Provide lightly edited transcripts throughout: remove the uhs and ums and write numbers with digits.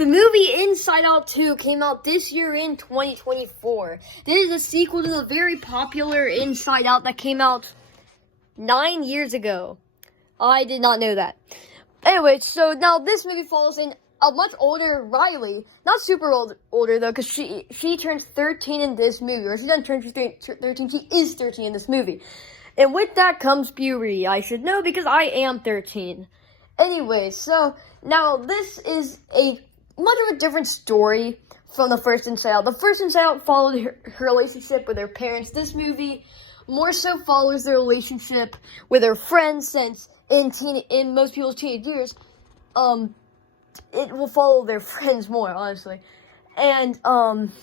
The movie Inside Out 2 came out this year in 2024. This is a sequel to the very popular Inside Out that came out 9 years ago. I did not know that. Anyway, so now this movie follows in a much older Riley. Not super older though, because she turns 13 in this movie. Or she doesn't turn 13, she is 13 in this movie. And with that comes puberty. I should know because I am 13. Anyway, so now this is a much of a different story from the first Inside Out. The first Inside Out followed her relationship with her parents. This movie more so follows their relationship with her friends, since in most people's teenage years, it will follow their friends more, honestly. And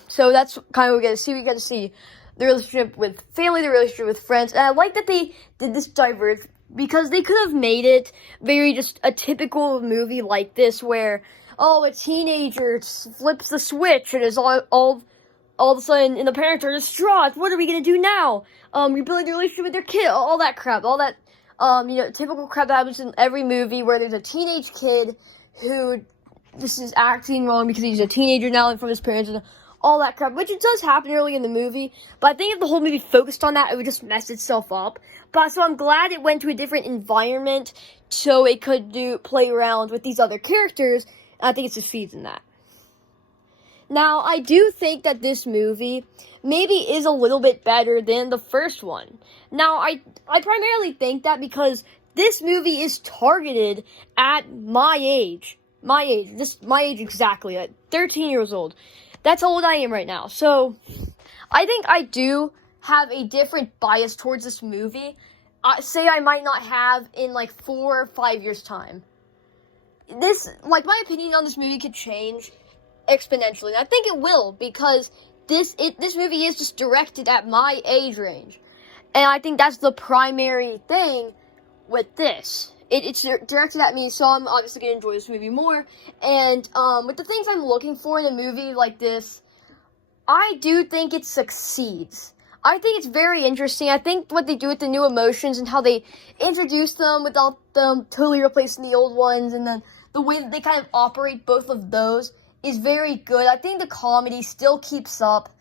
so that's kind of what we get to see. We get to see the relationship with family, the relationship with friends. And I like that they did this diverse, because they could have made it very just a typical movie like this, where a teenager flips the switch and is all of a sudden, and the parents are distraught. What are we gonna do now? Rebuilding the relationship with their kid, all that crap, all that, typical crap that happens in every movie where there's a teenage kid who just is acting wrong because he's a teenager now and from his parents and all that crap, which it does happen early in the movie. But I think if the whole movie focused on that, it would just mess itself up. But so I'm glad it went to a different environment so it could play around with these other characters. I think it succeeds in that. Now, I do think that this movie maybe is a little bit better than the first one. Now, I primarily think that because this movie is targeted at my age. My age exactly, at 13 years old. That's how old I am right now. So, I think I do have a different bias towards this movie. Say I might not have in like 4 or 5 years' time. My opinion on this movie could change exponentially. And I think it will, because this movie is just directed at my age range. And I think that's the primary thing with this. It's directed at me, so I'm obviously going to enjoy this movie more. And with the things I'm looking for in a movie like this, I do think it succeeds. I think it's very interesting. I think what they do with the new emotions and how they introduce them without them totally replacing the old ones, and then the way that they kind of operate both of those is very good. I think the comedy still keeps up.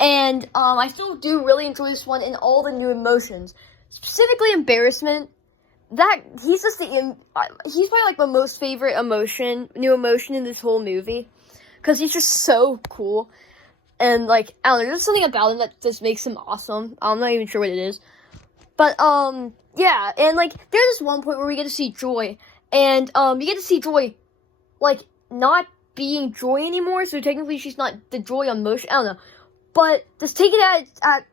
And I still do really enjoy this one in all the new emotions. Specifically embarrassment. He's probably like my most favorite new emotion in this whole movie. Because he's just so cool. And I don't know, there's something about him that just makes him awesome. I'm not even sure what it is. But, yeah. And there's this one point where we get to see Joy. And, you get to see Joy, not being Joy anymore. So technically she's not the Joy emotion. I don't know. But just take it at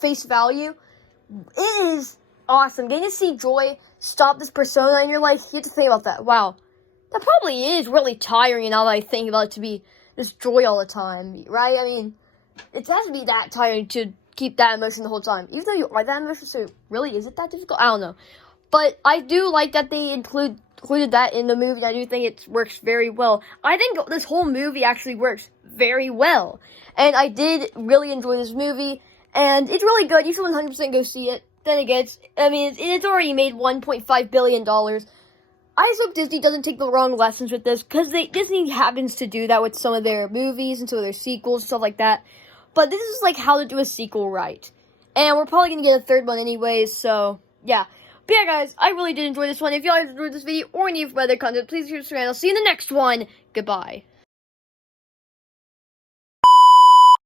face value. It is awesome. Getting to see Joy stop this persona, and you have to think about that. Wow. That probably is really tiring now that I think about it, to be this Joy all the time, right? I mean, it has to be that tiring to keep that emotion the whole time. Even though you are that emotion, so really, is it that difficult? I don't know. But I do like that they included that in the movie. I do think it works very well. I think this whole movie actually works very well. And I did really enjoy this movie. And it's really good. You should 100% go see it. Then again, it's already made $1.5 billion. I just hope Disney doesn't take the wrong lessons with this, because Disney happens to do that with some of their movies and some of their sequels and stuff like that. But this is how to do a sequel right. And we're probably going to get a third one anyways, so yeah. But yeah, guys, I really did enjoy this one. If y'all enjoyed this video or any of my other content, please subscribe. I'll see you in the next one. Goodbye.